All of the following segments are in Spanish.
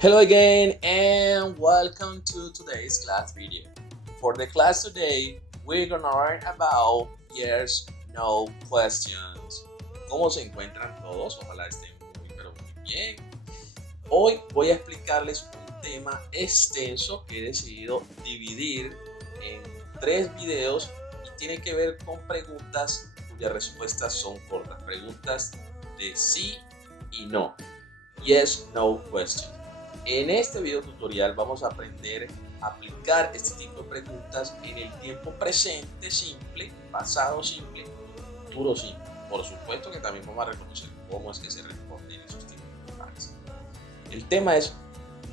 Hello again and welcome to today's class video. For the class today, we're gonna learn about yes, no questions. ¿Cómo se encuentran todos? Ojalá estén muy pero muy bien. Hoy voy a explicarles un tema extenso que he decidido dividir en 3 videos y tiene que ver con preguntas cuyas respuestas son cortas. Preguntas de sí y no. Yes, no question. En este video tutorial vamos a aprender a aplicar este tipo de preguntas en el tiempo presente simple, pasado simple y futuro simple. Por supuesto que también vamos a reconocer cómo es que se responden esos tipos de frases. El tema es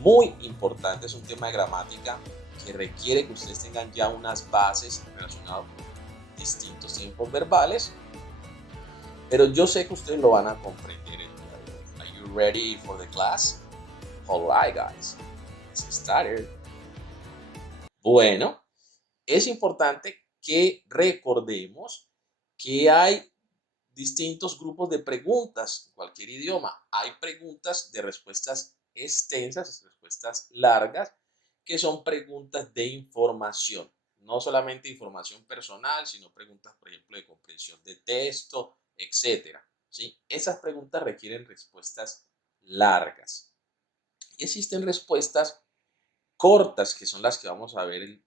muy importante, es un tema de gramática que requiere que ustedes tengan ya unas bases relacionadas con distintos tiempos verbales, pero yo sé que ustedes lo van a comprender el día de hoy. Are you ready for the class? Alright guys, let's get started. Bueno, es importante que recordemos que hay distintos grupos de preguntas en cualquier idioma. Hay preguntas de respuestas extensas, respuestas largas, que son preguntas de información. No solamente información personal, sino preguntas, por ejemplo, de comprensión de texto, etc. ¿Sí? Esas preguntas requieren respuestas largas. Y existen respuestas cortas, que son las que vamos a ver en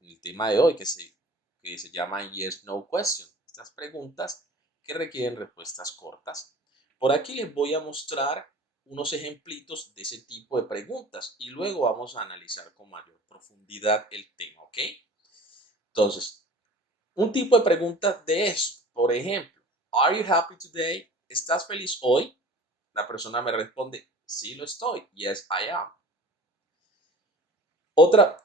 el tema de hoy, que se llama Yes, No Question. Estas preguntas que requieren respuestas cortas. Por aquí les voy a mostrar unos ejemplitos de ese tipo de preguntas y luego vamos a analizar con mayor profundidad el tema, ¿ok? Entonces, un tipo de pregunta de eso, por ejemplo, ¿Are you happy today? ¿Estás feliz hoy? La persona me responde, sí lo estoy. Yes, I am. Otra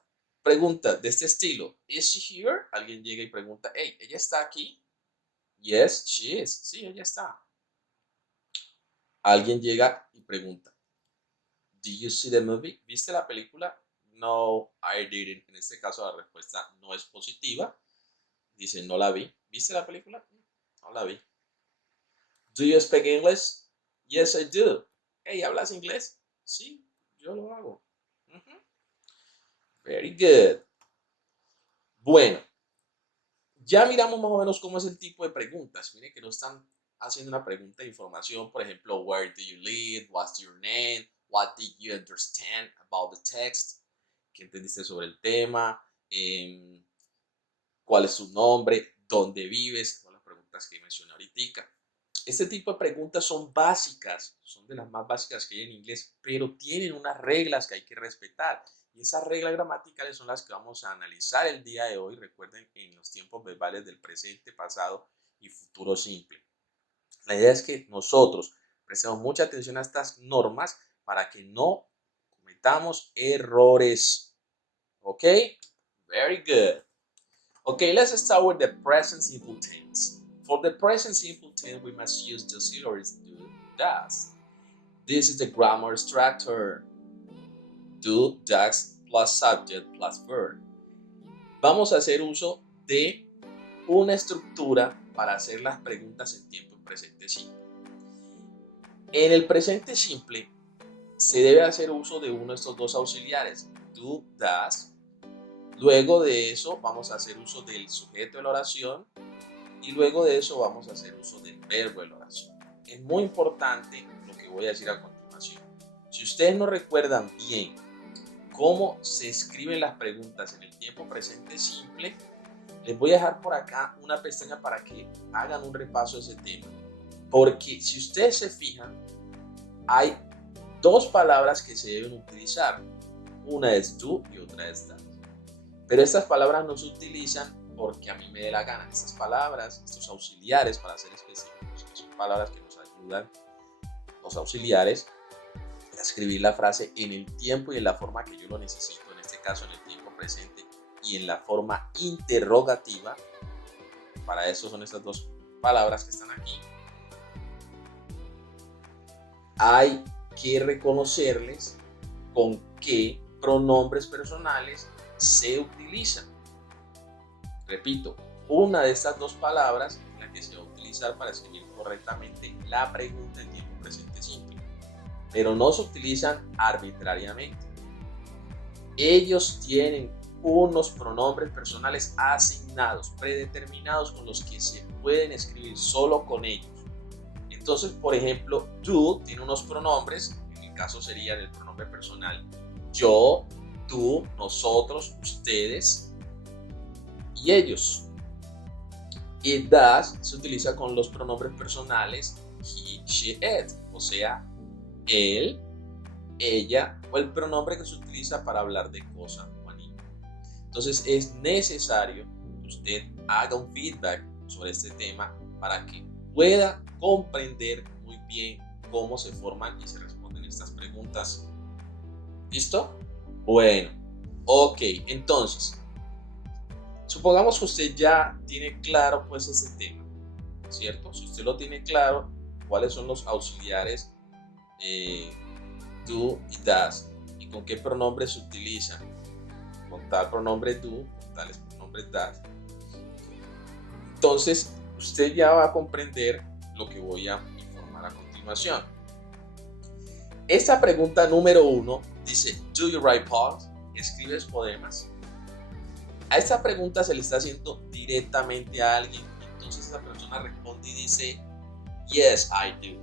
pregunta de este estilo, ¿Is she here? Alguien llega y pregunta, hey, ¿ella está aquí? Yes, she is. Sí, ella está. Alguien llega y pregunta, ¿Did you see the movie? ¿Viste la película? No, I didn't. En este caso la respuesta no es positiva. Dice, no la vi. ¿Viste la película? No la vi. Do you speak English? Yes, I do. Hey, ¿hablas inglés? Sí, yo lo hago. Very good. Bueno, ya miramos más o menos cómo es el tipo de preguntas. Miren que no están haciendo una pregunta de información, por ejemplo, where do you live, what's your name, what did you understand about the text, qué entendiste sobre el tema, cuál es su nombre, dónde vives, son las preguntas que mencioné ahorita. Este tipo de preguntas son básicas, son de las más básicas que hay en inglés, pero tienen unas reglas que hay que respetar. Y esas reglas gramaticales son las que vamos a analizar el día de hoy. Recuerden, en los tiempos verbales del presente, pasado y futuro simple. La idea es que nosotros prestemos mucha atención a estas normas para que no cometamos errores. ¿Ok? Very good. Okay, let's start with the present simple tense. For the present simple tense, we must use the auxiliaries do, does. This is the grammar structure. Do, does, plus subject, plus verb. Vamos a hacer uso de una estructura para hacer las preguntas en tiempo presente simple. En el presente simple se debe hacer uso de uno de estos dos auxiliares, do, does. Luego de eso vamos a hacer uso del sujeto de la oración y luego de eso vamos a hacer uso del verbo de la oración. Es muy importante lo que voy a decir a continuación. Si ustedes no recuerdan bien cómo se escriben las preguntas en el tiempo presente simple, les voy a dejar por acá una pestaña para que hagan un repaso de ese tema. Porque si ustedes se fijan, hay dos palabras que se deben utilizar. Una es do y otra es that. Pero estas palabras no se utilizan porque a mí me dé la gana. Estas palabras, estos auxiliares, para ser específicos, que son palabras que nos ayudan, los auxiliares, a escribir la frase en el tiempo y en la forma que yo lo necesito, en este caso en el tiempo presente y en la forma interrogativa. Para eso son estas dos palabras que están aquí. Hay que reconocerles con qué pronombres personales se utilizan. Repito, una de estas dos palabras es la que se va a utilizar para escribir correctamente la pregunta en tiempo presente simple. ¿Ok? pero no se utilizan arbitrariamente. Ellos tienen unos pronombres personales asignados, predeterminados, con los que se pueden escribir solo con ellos. Entonces, por ejemplo, do tiene unos pronombres, en mi caso sería el pronombre personal yo, tú, nosotros, ustedes y ellos. Y does se utiliza con los pronombres personales he, she, it, o sea, él, ella o el pronombre que se utiliza para hablar de cosa o animal. Entonces es necesario que usted haga un feedback sobre este tema para que pueda comprender muy bien cómo se forman y se responden estas preguntas. ¿Listo? Bueno, ok, entonces supongamos que usted ya tiene claro pues ese tema, ¿cierto? Si usted lo tiene claro, cuáles son los auxiliares do y does y con qué pronombres se utilizan, con tal pronombre do, con tales pronombres does, entonces usted ya va a comprender lo que voy a informar a continuación. Esta pregunta número 1 dice, do you write poems? ¿Escribes poemas? A esta pregunta se le está haciendo directamente a alguien, entonces esa persona responde y dice, yes, I do.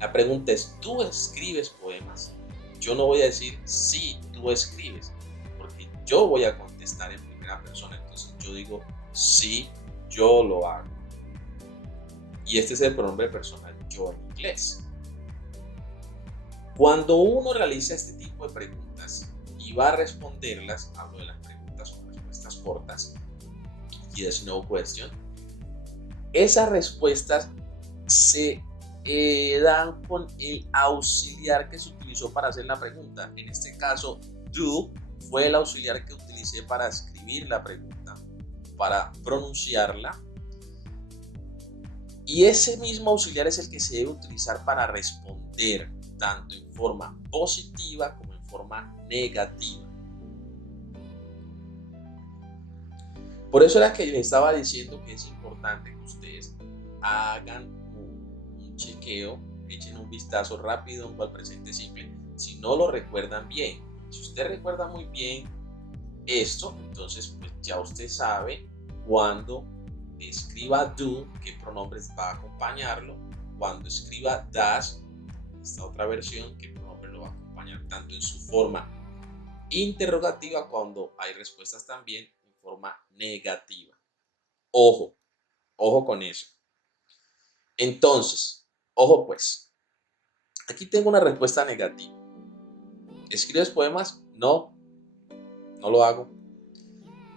La pregunta es, ¿tú escribes poemas? Yo no voy a decir, sí, tú escribes, porque yo voy a contestar en primera persona, entonces yo digo, sí, yo lo hago. Y este es el pronombre personal yo en inglés. Cuando uno realiza este tipo de preguntas y va a responderlas, hablo de las preguntas con respuestas cortas, yes, no question, esas respuestas se dan con el auxiliar que se utilizó para hacer la pregunta. En este caso, do fue el auxiliar que utilicé para escribir la pregunta, para pronunciarla. Y ese mismo auxiliar es el que se debe utilizar para responder, tanto en forma positiva como en forma negativa. Por eso era que les estaba diciendo que es importante que ustedes hagan un chequeo, echen un vistazo rápido al presente simple, si no lo recuerdan bien. Si usted recuerda muy bien esto, entonces pues ya usted sabe cuando escriba do, qué pronombres va a acompañarlo, cuando escriba does, esta otra versión, qué pronombre lo va a acompañar tanto en su forma interrogativa cuando hay respuestas también en forma negativa. Ojo con eso. Entonces, ojo pues, aquí tengo una respuesta negativa. ¿Escribes poemas? No lo hago.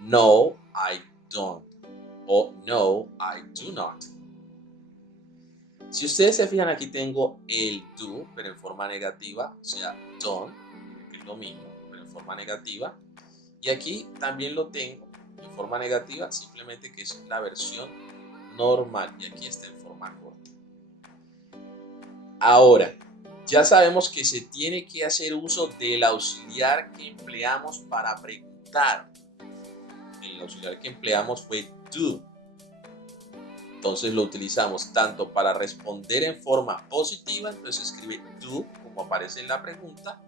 No, I don't. O no, I do not. Si ustedes se fijan, aquí tengo el do, pero en forma negativa, o sea, don't, que es lo mismo, pero en forma negativa. Y aquí también lo tengo en forma negativa, simplemente que es la versión normal, y aquí está en forma corta. Ahora, ya sabemos que se tiene que hacer uso del auxiliar que empleamos para preguntar. El auxiliar que empleamos fue do. Entonces lo utilizamos tanto para responder en forma positiva, entonces escribe do como aparece en la pregunta,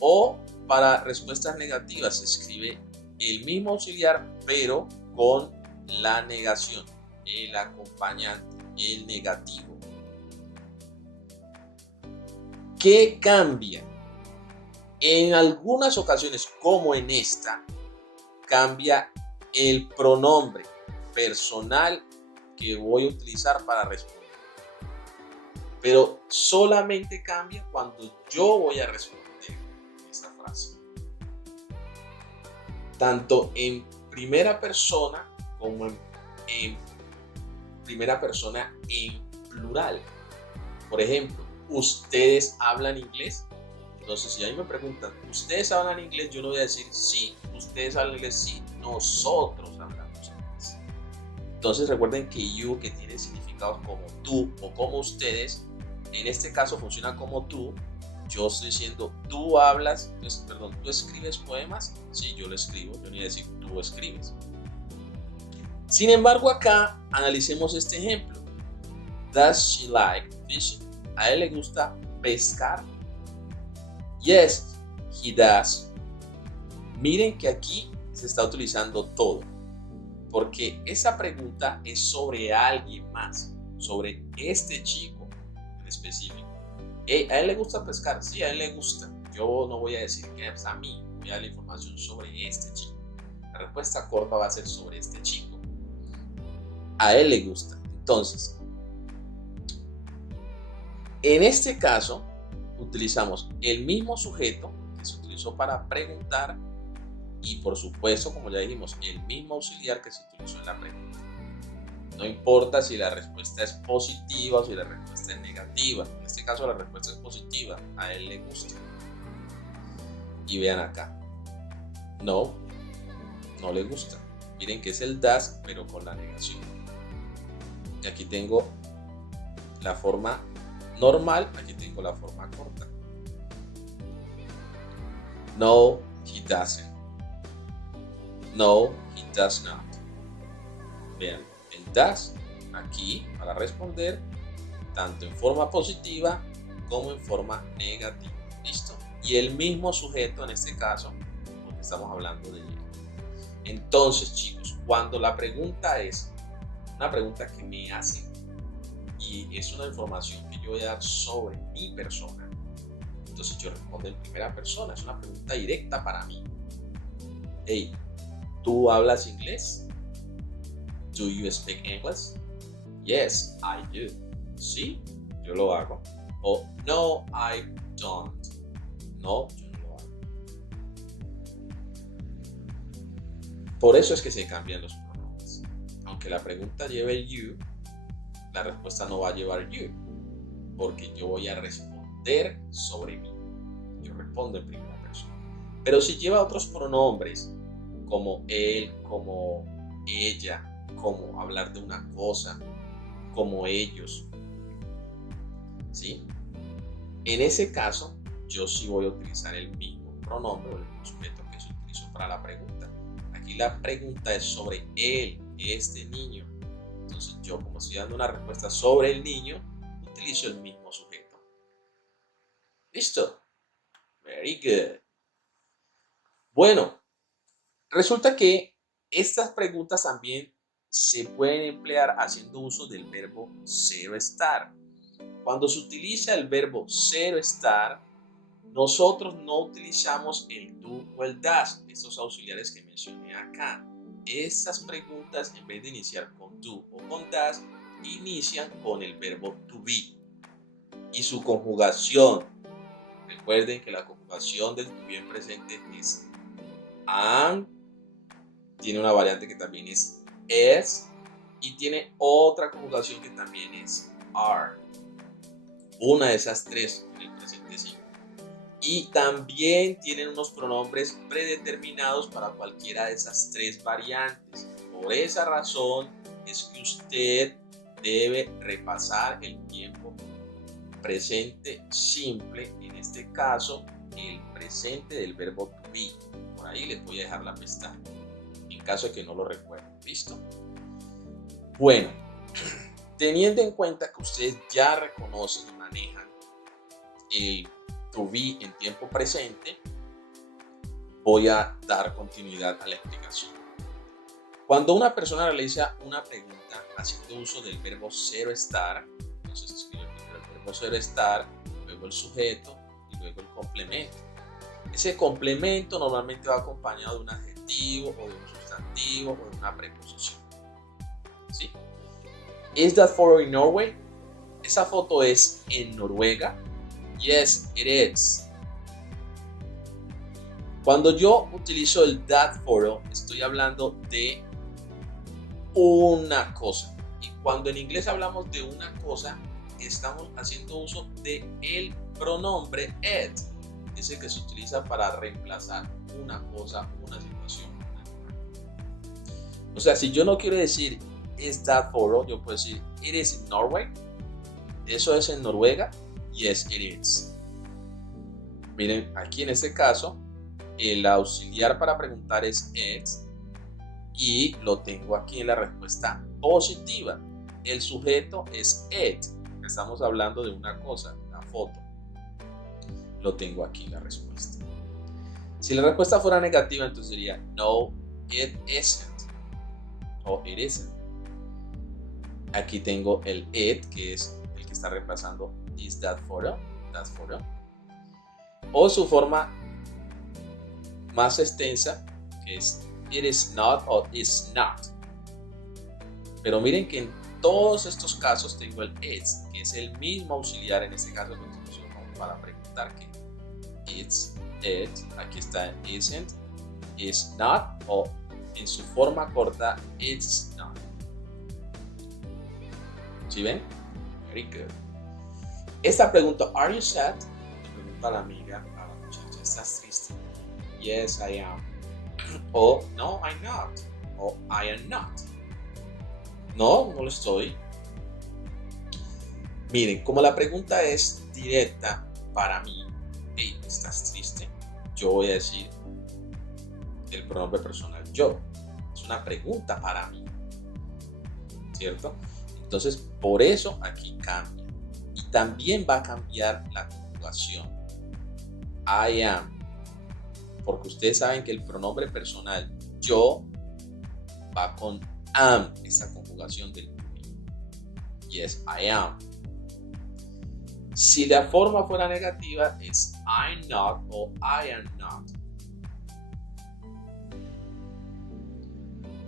o para respuestas negativas escribe el mismo auxiliar pero con la negación, el acompañante, el negativo. ¿Qué cambia? En algunas ocasiones, como en esta, cambia el pronombre personal que voy a utilizar para responder. Pero solamente cambia cuando yo voy a responder esa frase. Tanto en primera persona como en primera persona en plural. Por ejemplo, ¿ustedes hablan inglés? Entonces, si a mí me preguntan, ¿ustedes hablan inglés? Yo no voy a decir, sí, ustedes hablan inglés, sí, nosotros hablamos inglés. Entonces, recuerden que you, que tiene significados como tú o como ustedes, en este caso funciona como tú. Yo estoy diciendo, tú escribes poemas. Sí, yo lo escribo. Yo no voy a decir, tú escribes. Sin embargo, acá analicemos este ejemplo. Does she like fishing? A él le gusta pescar? Yes, he does. Miren que aquí se está utilizando todo, porque esa pregunta es sobre alguien más, sobre este chico en específico. ¿A él le gusta pescar? Sí, a él le gusta. Yo no voy a decir que es a mí, voy a dar la información sobre este chico. La respuesta corta va a ser sobre este chico. A él le gusta. Entonces, en este caso, utilizamos el mismo sujeto que se utilizó para preguntar y, por supuesto, como ya dijimos, el mismo auxiliar que se utilizó en la pregunta. No importa si la respuesta es positiva o si la respuesta es negativa. En este caso, la respuesta es positiva. A él le gusta. Y vean acá. No, no le gusta. Miren que es el does, pero con la negación. Y aquí tengo la forma normal, aquí tengo la forma corta. No, he doesn't. No, he does not. Vean, el does aquí para responder tanto en forma positiva como en forma negativa. ¿Listo? Y el mismo sujeto en este caso, porque estamos hablando de él. Entonces, chicos, cuando la pregunta es una pregunta que me hacen y es una información que yo voy a dar sobre mi persona, entonces yo respondo en primera persona. Es una pregunta directa para mí. Hey, ¿tú hablas inglés? Do you speak English? Yes, I do. Sí, yo lo hago. O no, I don't. No, yo no lo hago. Por eso es que se cambian los pronombres. Aunque la pregunta lleve you, la respuesta no va a llevar you, porque yo voy a responder sobre mí. Yo respondo en primera persona. Pero si lleva otros pronombres, como él, como ella, como hablar de una cosa, como ellos, ¿sí? En ese caso, yo sí voy a utilizar el mismo pronombre o el mismo sujeto que se utilizó para la pregunta. Aquí la pregunta es sobre él, este niño. Entonces yo, como estoy dando una respuesta sobre el niño, utilizo el mismo sujeto. ¿Listo? Very good. Bueno, resulta que estas preguntas también se pueden emplear haciendo uso del verbo zero estar. Cuando se utiliza el verbo zero estar, nosotros no utilizamos el do o el das, estos auxiliares que mencioné acá. Estas preguntas, en vez de iniciar con do o con das, inician con el verbo to be. Y su conjugación, recuerden que la conjugación del to be en presente es am, tiene una variante que también es y tiene otra conjugación que también es are. Una de esas tres en el presente simple. Y también tienen unos pronombres predeterminados para cualquiera de esas tres variantes. Por esa razón es que usted debe repasar el tiempo presente simple, en este caso el presente del verbo to be. Por ahí les voy a dejar la pestaña en caso de que no lo recuerden. ¿Listo? Bueno, teniendo en cuenta que ustedes ya reconocen y manejan el to be en tiempo presente, voy a dar continuidad a la explicación. Cuando una persona realiza una pregunta haciendo uso del verbo zero estar, entonces escribe primero el verbo zero estar, luego el sujeto y luego el complemento. Ese complemento normalmente va acompañado de un adjetivo o de un sustantivo o de una preposición. ¿Sí? Is that photo in Norway? ¿Esa foto es en Noruega? Yes, it is. Cuando yo utilizo el that photo, estoy hablando de una cosa. Y cuando en inglés hablamos de una cosa, estamos haciendo uso de el pronombre it. Es el que se utiliza para reemplazar una cosa, una situación. O sea, si yo no quiero decir is that photo, yo puedo decir it is in Norway. ¿Eso es en Noruega? Yes, it is. Miren, aquí en este caso, el auxiliar para preguntar es it y lo tengo aquí en la respuesta positiva. El sujeto es it. Estamos hablando de una cosa, la foto. lo tengo aquí en la respuesta. Si la respuesta fuera negativa, entonces diría no, it isn't o it isn't. Aquí tengo el it, que es el que está reemplazando is that photo, that photo. O su forma más extensa, que es it is not o is not. Pero miren que en todos estos casos tengo el it's, que es el mismo auxiliar, en este caso para preguntar que it's, it, aquí está isn't, is not o en su forma corta it's not. ¿Sí ven? Very good. Esta pregunta, are you sad? Le pregunta a la amiga, a la muchacha, ¿estás triste? Yes, I am. O no, I'm not. O I am not. No, no lo estoy. Miren, como la pregunta es directa para mí, hey, ¿estás triste? Yo voy a decir el pronombre personal yo. Es una pregunta para mí, ¿cierto? Entonces, por eso aquí cambia. Y también va a cambiar la conjugación. I am. Porque ustedes saben que el pronombre personal yo va con am, esa conjugación del to be. Yes, I am. Si la forma fuera negativa es I'm not o I am not.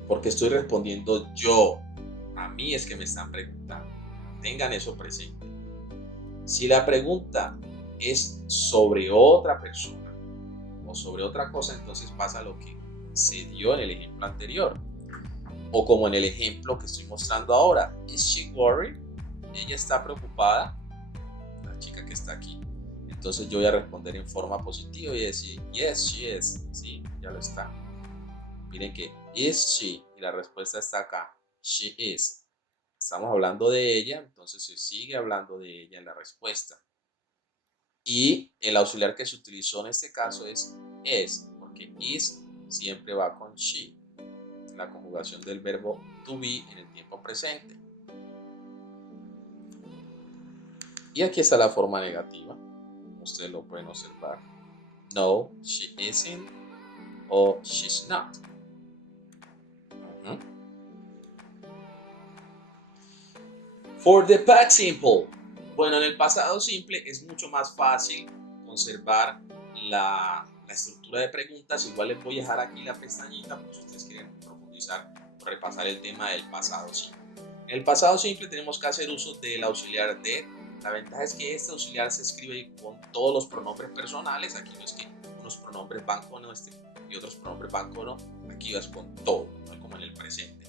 Porque estoy respondiendo yo. A mí es que me están preguntando. Tengan eso presente. Si la pregunta es sobre otra persona o sobre otra cosa, entonces pasa lo que se dio en el ejemplo anterior. O como en el ejemplo que estoy mostrando ahora. ¿Is she worried? Ella está preocupada. La chica que está aquí. Entonces yo voy a responder en forma positiva y decir, yes, she is. Sí, ya lo está. Miren que is she y la respuesta está acá. She is. Estamos hablando de ella, entonces se sigue hablando de ella en la respuesta. Y el auxiliar que se utilizó en este caso es porque is siempre va con she. La conjugación del verbo to be en el tiempo presente. Y aquí está la forma negativa. Ustedes lo pueden observar. No, she isn't o she's not. For the past simple. Bueno, en el pasado simple es mucho más fácil conservar la estructura de preguntas. Igual les voy a dejar aquí la pestañita por si ustedes quieren profundizar o repasar el tema del pasado simple. En el pasado simple tenemos que hacer uso del auxiliar de. La ventaja es que este auxiliar se escribe con todos los pronombres personales. Aquí no es que unos pronombres van con este y otros pronombres van con no. Aquí vas con todo, no como en el presente,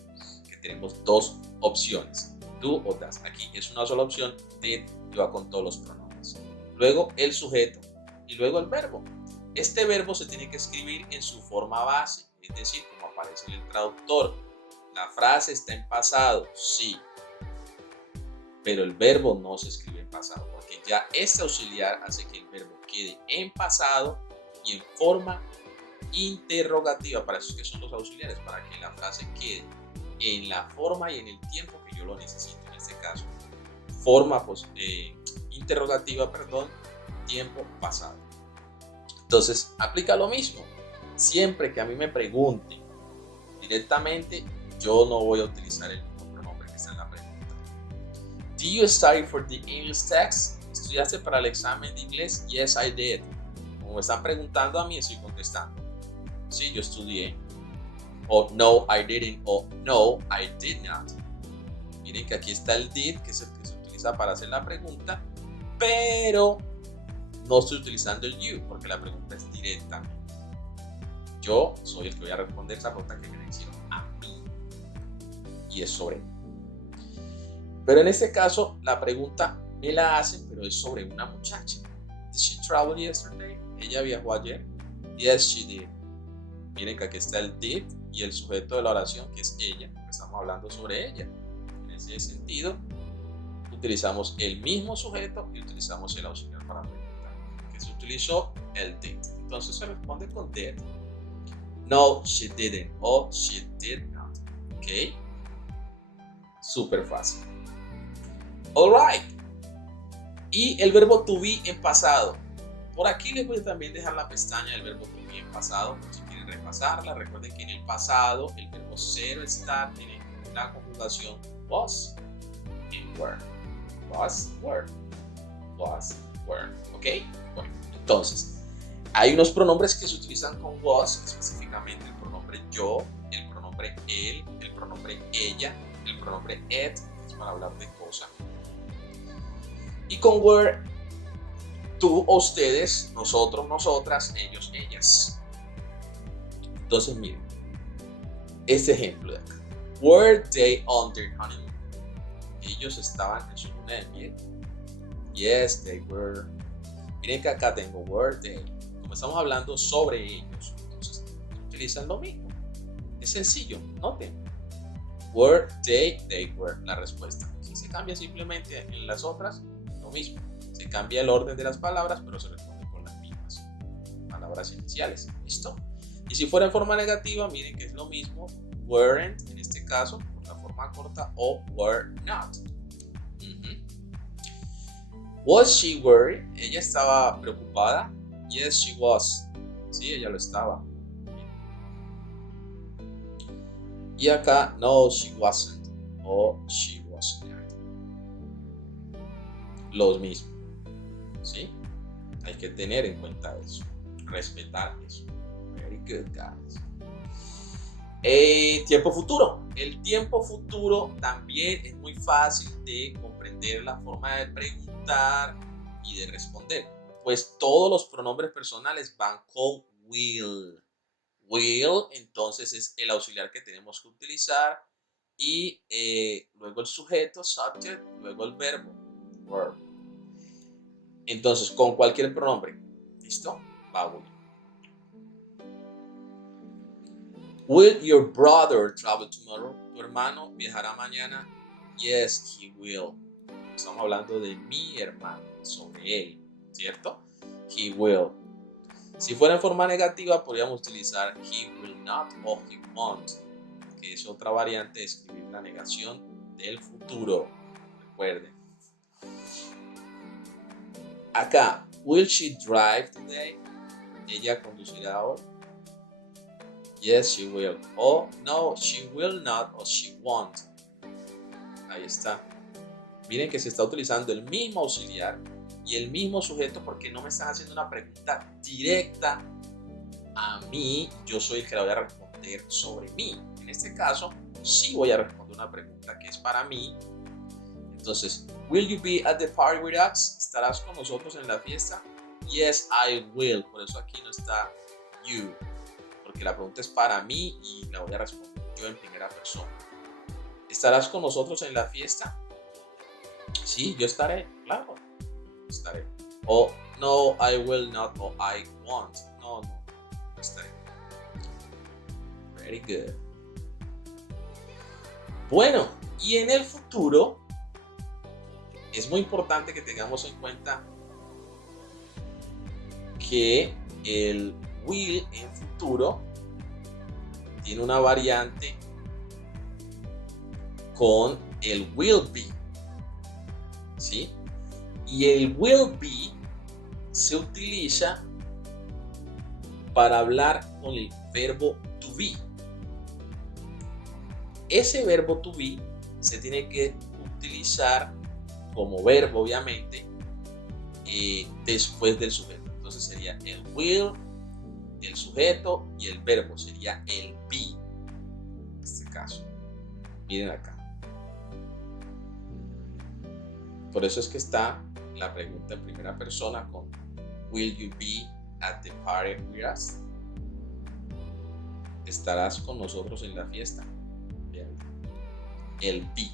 que tenemos dos opciones. Do o das. Aquí es una sola opción, did, y va con todos los pronombres. Luego el sujeto y luego el verbo. Este verbo se tiene que escribir en su forma base, es decir, como aparece en el traductor. La frase está en pasado, sí, pero el verbo no se escribe en pasado, porque ya este auxiliar hace que el verbo quede en pasado y en forma interrogativa. Para eso es que son los auxiliares, para que la frase quede en la forma y en el tiempo que yo lo necesito. En este caso, forma interrogativa, tiempo pasado. Entonces, aplica lo mismo. Siempre que a mí me pregunten directamente, yo no voy a utilizar el mismo pronombre que está en la pregunta. Do you study for the English test? ¿Estudiaste para el examen de inglés? Yes, I did. Como me están preguntando a mí, estoy contestando. Sí, yo estudié. O no, I didn't. O no, I did not. Miren que aquí está el did, que es el que se utiliza para hacer la pregunta, pero no estoy utilizando el you, porque la pregunta es directa. Yo soy el que voy a responder esa pregunta que me hicieron a mí. Y es sobre mí. Pero en este caso, la pregunta me la hacen, pero es sobre una muchacha. Did she travel yesterday? ¿Ella viajó ayer? Yes, she did. Miren que aquí está el did y el sujeto de la oración, que es ella. Estamos hablando sobre ella. En ese sentido, utilizamos el mismo sujeto y utilizamos el auxiliar para preguntar. Que se utilizó el did. Entonces se responde con did. No, she didn't. O she did not. ¿Ok? Súper fácil. Alright. Y el verbo to be en pasado. Por aquí les voy a también dejar la pestaña del verbo to be en pasado, por si quieren repasarla. Recuerden que en el pasado el verbo ser o estar tiene la conjugación was and were. Was, were. Was, were. ¿Ok? Bueno, entonces, hay unos pronombres que se utilizan con was, específicamente el pronombre yo, el pronombre él, el pronombre ella, el pronombre it, que es para hablar de cosa. Y con were, tú o ustedes, nosotros, nosotras, ellos, ellas. Entonces, miren, este ejemplo de acá. Were they on their honeymoon? Ellos estaban en su luna de miel. Yes, they were. Miren que acá tengo were they. Como estamos hablando sobre ellos, entonces utilizan lo mismo. Es sencillo, noten. Were they were, la respuesta. Si se cambia simplemente en las otras, lo mismo. Se cambia el orden de las palabras, pero se responde con las mismas palabras iniciales. ¿Listo? Y si fuera en forma negativa, miren que es lo mismo. Weren't, en este caso, por la forma corta, o were not. Was she worried? Ella estaba preocupada. Yes, she was. Sí, ella lo estaba. Y acá, no, she wasn't. O she wasn't. Los mismos. ¿Sí? Hay que tener en cuenta eso. Respetar eso. Very good, guys. Tiempo futuro. El tiempo futuro también es muy fácil de comprender la forma de preguntar y de responder. Pues todos los pronombres personales van con will. Will, entonces, es el auxiliar que tenemos que utilizar. Y luego el sujeto, subject, luego el verbo, verb. Entonces, con cualquier pronombre. ¿Listo? Va will. Will your brother travel tomorrow? ¿Tu hermano viajará mañana? Yes, he will. Estamos hablando de mi hermano, sobre él, ¿cierto? He will. Si fuera en forma negativa, podríamos utilizar he will not o he won't, que es otra variante de escribir la negación del futuro. Recuerden. Acá, will she drive today? ¿Ella conducirá hoy? Yes, she will. O no, she will not o she won't. Ahí está. Miren que se está utilizando el mismo auxiliar y el mismo sujeto porque no me están haciendo una pregunta directa a mí. Yo soy el que la voy a responder sobre mí. En este caso, sí voy a responder una pregunta que es para mí. Entonces, will you be at the party with us? ¿Estarás con nosotros en la fiesta? Yes, I will. Por eso aquí no está you. Porque la pregunta es para mí y la voy a responder yo en primera persona. ¿Estarás con nosotros en la fiesta? Sí, yo estaré, claro, estaré. O no, I will not, o I won't. No, estaré. Very good. Bueno, y en el futuro es muy importante que tengamos en cuenta que el will en futuro tiene una variante con el will be, ¿sí? Y el will be se utiliza para hablar con el verbo to be. Ese verbo to be se tiene que utilizar como verbo, obviamente, después del sujeto. Entonces sería el will, el sujeto y el verbo sería el be. En este caso, miren acá. Por eso es que está la pregunta en primera persona con will you be at the party with us? ¿Estarás con nosotros en la fiesta? Bien. El be.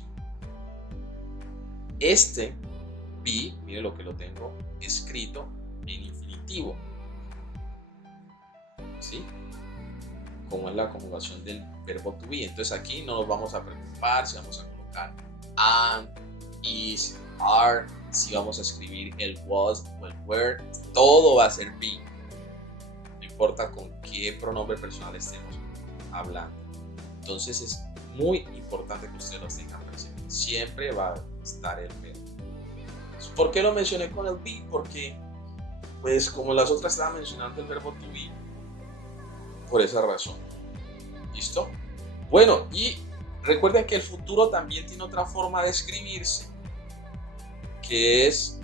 Este be, mire lo que lo tengo escrito en infinitivo. ¿Sí? Como es la conjugación del verbo to be. Entonces aquí no nos vamos a preocupar si vamos a colocar am, is, are, si vamos a escribir el was o el were, todo va a ser be. No importa con qué pronombre personal estemos hablando. Entonces es muy importante que ustedes los tengan presentes. Siempre va a estar el verbo. ¿Por qué lo mencioné con el be? Porque Pues como las otras estaba mencionando el verbo to be, por esa razón. ¿Listo? Bueno, y recuerden que el futuro también tiene otra forma de escribirse, que es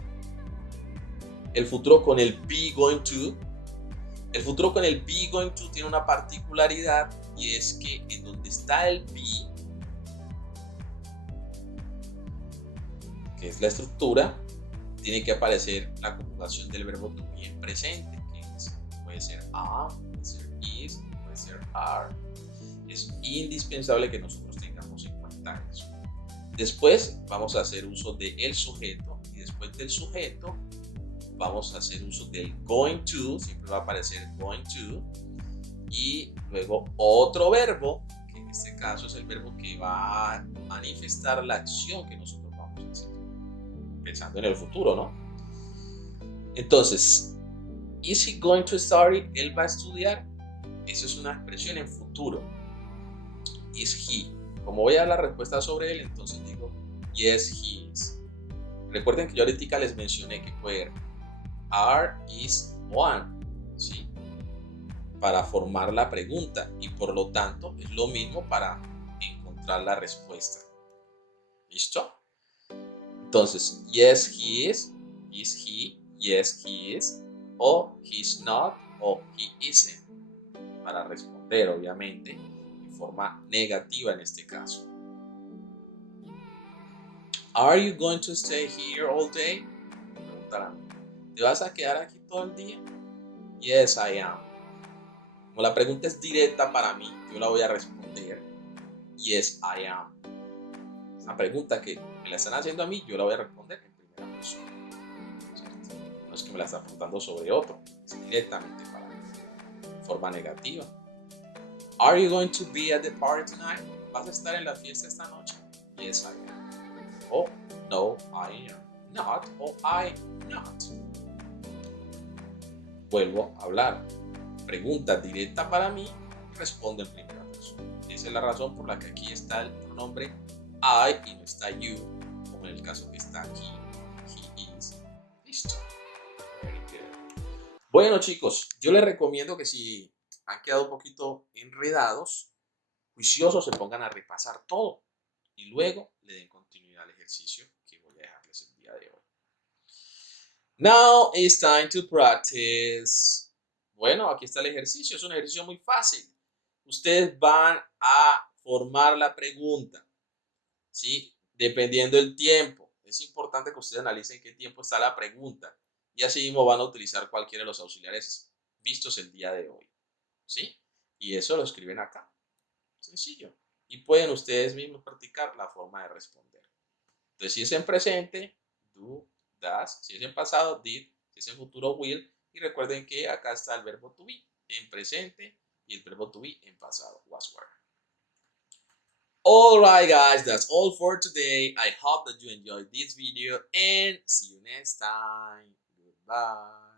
el futuro con el be going to. El futuro con el be going to tiene una particularidad, y es que en donde está el be, que es la estructura, tiene que aparecer la conjugación del verbo to be en presente, que puede ser am, puede ser is, puede ser are. Es indispensable que nosotros tengamos en cuenta eso. Después vamos a hacer uso del sujeto, y después del sujeto vamos a hacer uso del going to, siempre va a aparecer going to, y luego otro verbo, que en este caso es el verbo que va a manifestar la acción que nosotros vamos a hacer, pensando en el futuro, ¿no? Entonces, is he going to study? ¿Él va a estudiar? Eso es una expresión en futuro. Is he? Como voy a dar la respuesta sobre él, entonces digo yes, he is. Recuerden que yo ahorita les mencioné que puede are, is, one, ¿sí? Para formar la pregunta, y por lo tanto es lo mismo para encontrar la respuesta. ¿Listo? Entonces, yes, he is he, yes, he is, o he's not, o he isn't, para responder, obviamente, en forma negativa en este caso. Are you going to stay here all day? Preguntarán. ¿Te vas a quedar aquí todo el día? Yes, I am. Como la pregunta es directa para mí, yo la voy a responder yes, I am. Es una pregunta que me la están haciendo a mí, yo la voy a responder en primera persona. ¿Cierto? No es que me la está apuntando sobre otro, es directamente para mí, en forma negativa. Are you going to be at the party tonight? ¿Vas a estar en la fiesta esta noche? Yes, I am. O no, I am not, o I not. Vuelvo a hablar. Pregunta directa para mí, responde en primera persona. Esa es la razón por la que aquí está el pronombre I y no está you, como en el caso que está aquí, he is. Listo. Very good. Bueno, chicos, yo les recomiendo que si han quedado un poquito enredados, juiciosos, se pongan a repasar todo y luego le den continuidad al ejercicio que voy a dejarles el día de hoy. Now it's time to practice. Bueno, aquí está el ejercicio. Es un ejercicio muy fácil. Ustedes van a formar la pregunta, ¿sí? Dependiendo del tiempo. Es importante que ustedes analicen qué tiempo está la pregunta. Y así mismo van a utilizar cualquiera de los auxiliares vistos el día de hoy, ¿sí? Y eso lo escriben acá. Sencillo. Y pueden ustedes mismos practicar la forma de responder. Entonces, si es en presente, do, does. Si es en pasado, did. Si es en futuro, will. Y recuerden que acá está el verbo to be en presente y el verbo to be en pasado, was, were. Alright guys, that's all for today. I hope that you enjoyed this video and see you next time. Goodbye.